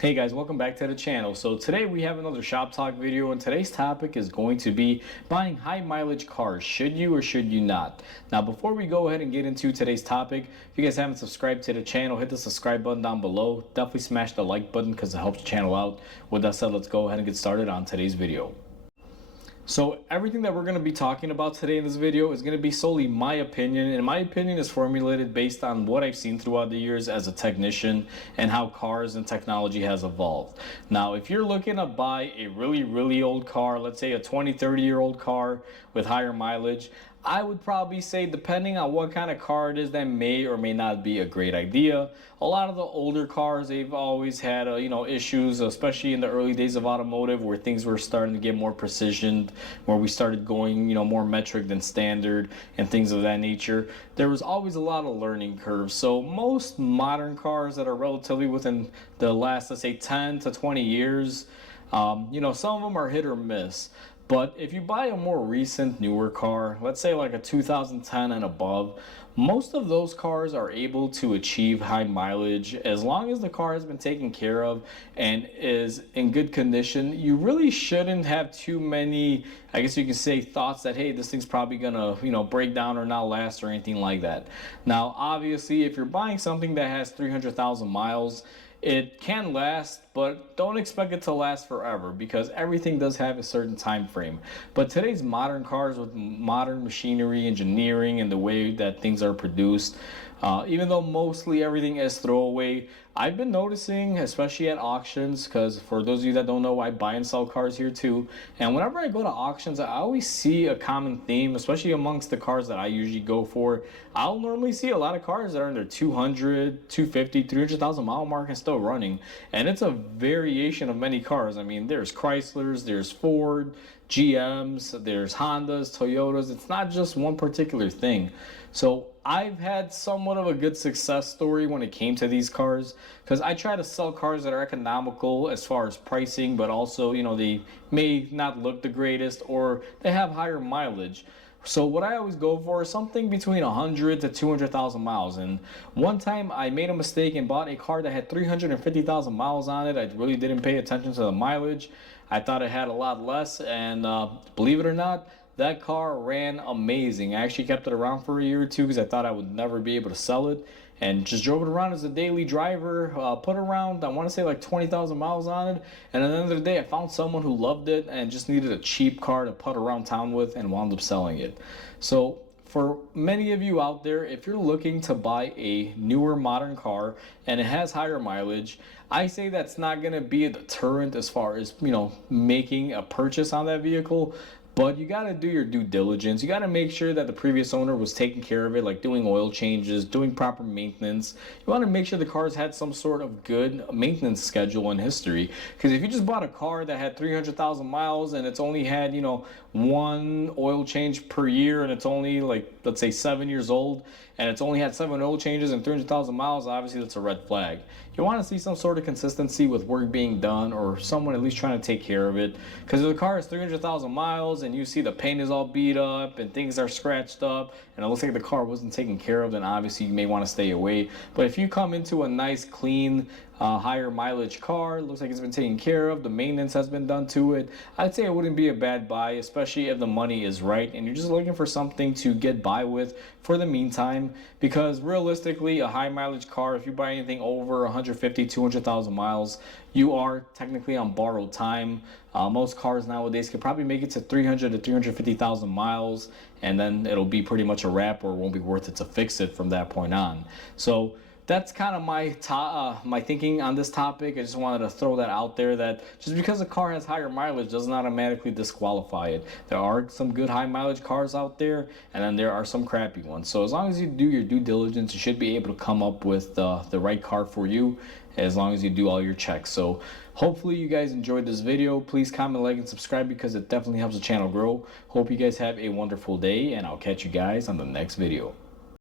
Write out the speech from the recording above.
Hey guys, welcome back to the channel. So today we have another shop talk video, and today's topic is going to be buying high mileage cars. Should you or should you not? Now before we go ahead and get into today's topic, if you guys haven't subscribed to the channel, hit the subscribe button down below. Definitely smash the like button because it helps the channel out. With that said, let's go ahead and get started on today's video. So everything that we're going to be talking about today in this video is going to be solely my opinion, and my opinion is formulated based on what I've seen throughout the years as a technician and how cars and technology has evolved. Now, if you're looking to buy a really old car, let's say a 20-30-year-old car with higher mileage, I would probably say, depending on what kind of car it is, that may or may not be a great idea. A lot of the older cars, they've always had issues, especially in the early days of automotive, where things were starting to get more precision, where we started going more metric than standard and things of that nature. There was always a lot of learning curves. So most modern cars that are relatively within the last, let's say, 10 to 20 years, some of them are hit or miss. But if you buy a more recent, newer car, let's say like a 2010 and above, most of those cars are able to achieve high mileage as long as the car has been taken care of and is in good condition. You really shouldn't have too many, I guess you can say, thoughts that, hey, this thing's probably gonna, break down or not last or anything like that. Now, obviously, if you're buying something that has 300,000 miles, it can last, but don't expect it to last forever because everything does have a certain time frame. But today's modern cars with modern machinery, engineering, and the way that things are produced, even though mostly everything is throwaway, I've been noticing, especially at auctions, because for those of you that don't know, I buy and sell cars here too. And whenever I go to auctions, I always see a common theme, especially amongst the cars that I usually go for. I'll normally see a lot of cars that are in their 200, 250, 300,000 mile mark and still running. And it's a variation of many cars. I mean, there's Chryslers, there's Ford, GMs, there's Hondas, Toyotas. It's not just one particular thing. So I've had somewhat of a good success story when it came to these cars, because I try to sell cars that are economical as far as pricing, but also, they may not look the greatest or they have higher mileage. So what I always go for is something between 100 to 200,000 miles. And one time I made a mistake and bought a car that had 350,000 miles on it. I really didn't pay attention to the mileage. I thought it had a lot less, and believe it or not, that car ran amazing. I actually kept it around for a year or two because I thought I would never be able to sell it, and just drove it around as a daily driver. Put around, I want to say, like 20,000 miles on it. And at the end of the day, I found someone who loved it and just needed a cheap car to put around town with, and wound up selling it. So for many of you out there, if you're looking to buy a newer modern car and it has higher mileage, I say that's not going to be a deterrent as far as, making a purchase on that vehicle. But you got to do your due diligence. You got to make sure that the previous owner was taking care of it, like doing oil changes, doing proper maintenance. You want to make sure the car's had some sort of good maintenance schedule and history. Because if you just bought a car that had 300,000 miles and it's only had, one oil change per year, and it's only, like, let's say 7 years old, and it's only had 7 oil changes and 300,000 miles, obviously that's a red flag. You want to see some sort of consistency with work being done, or someone at least trying to take care of it. Because if the car has 300,000 miles and you see the paint is all beat up and things are scratched up and it looks like the car wasn't taken care of, then obviously you may want to stay away. But if you come into a nice, clean, higher mileage car, looks like it's been taken care of, the maintenance has been done to it, I'd say it wouldn't be a bad buy, especially if the money is right and you're just looking for something to get by with for the meantime. Because realistically, a high mileage car, if you buy anything over 150, 200,000 miles, you are technically on borrowed time. Most cars nowadays can probably make it to 300 to 350,000 miles, and then it'll be pretty much a wrap, or it won't be worth it to fix it from that point on. So that's kind of my thinking on this topic. I just wanted to throw that out there, that just because a car has higher mileage does not automatically disqualify it. There are some good high mileage cars out there, and then there are some crappy ones. So as long as you do your due diligence, you should be able to come up with the right car for you, as long as you do all your checks. So hopefully you guys enjoyed this video. Please comment, like, and subscribe because it definitely helps the channel grow. Hope you guys have a wonderful day, and I'll catch you guys on the next video.